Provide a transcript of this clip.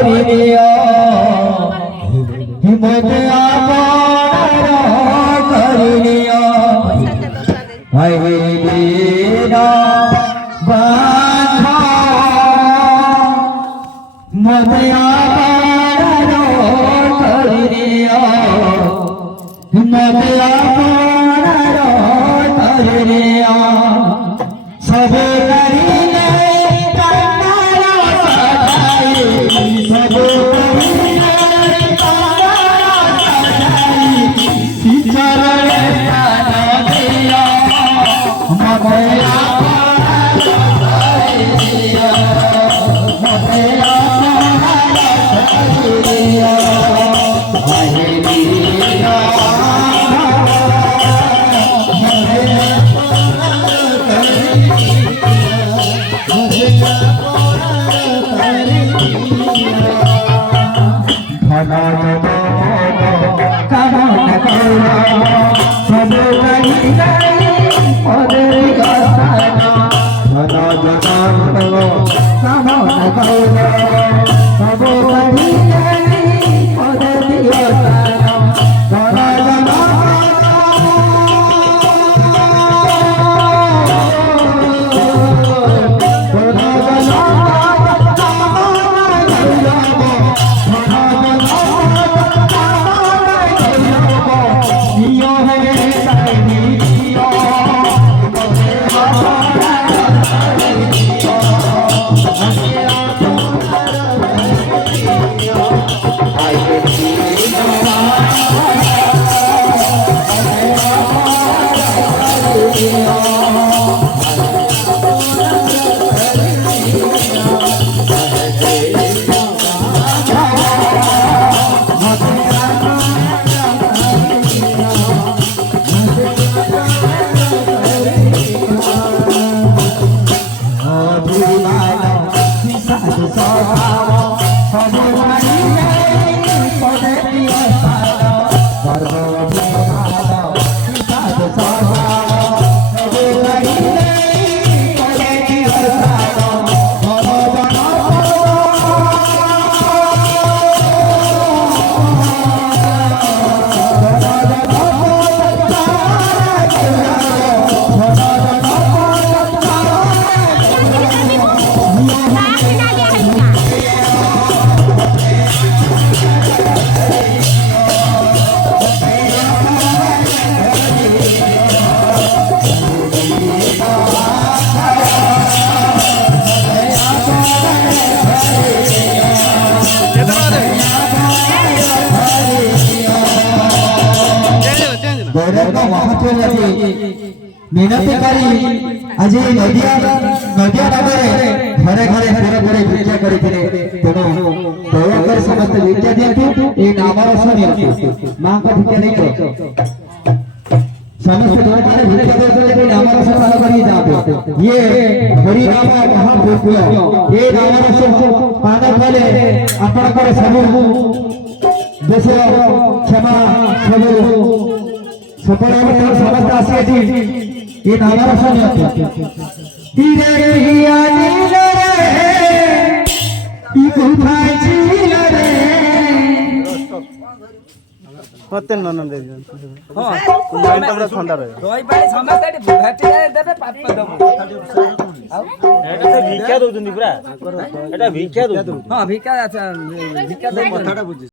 করিয়া মতে আপন করিয়া হইরা বাঁধা মতে আপন করিয়া মতে আপন করিয়া সব করিলে কান্নার সদাই সব করিলে কান্নার সদাই চরণে প্রাণ দিয়া মতে আপন করিয়া মতে আপন করিয়া মিনতিকারী আজি নদিয়া নামে ঘরে ঘরে ঘরে ঘরে ভিক্ষা করিଥିଲେ তেণু দয়াকରି ସମସ୍ତେ ଭିକ୍ଷା ଦିଅନ୍ତୁ এই নামরস নিয়ন্তু মাଙ୍କ ଭିକ୍ଷା ନେଇ ସମସ୍ତେ ଦୟାକରି ଭିକ୍ଷା ଦିଅନ୍ତୁ এই নামরস ପାନ କରି ଯାଆନ୍ତୁ ଇଏ ହରି ନାମ ମହାପୁଣ୍ୟ এই নামরସ ପାନ କଲେ ଆପଣଙ୍କର ସବୁ ଦେଶର କ୍ଷମା ସବୁ সফল সমস্ত আসে এটি এই নামরস নিয়ন্তু তীরে গিয়া নীল রে কি কোথায় ছিল রে মতেন ননন দেবী হ্যাঁ মাইন্ডটা পুরো ঠান্ডা রহে দই পানি সমস্ত এটি ভেটি দেবে পাপ দেব এটা ভিক্ষা দউছন্তি পুরা এটা ভিক্ষা দউছন্তি হ্যাঁ ভিক্ষা আছে ভিক্ষা দেই কথাটা বুঝি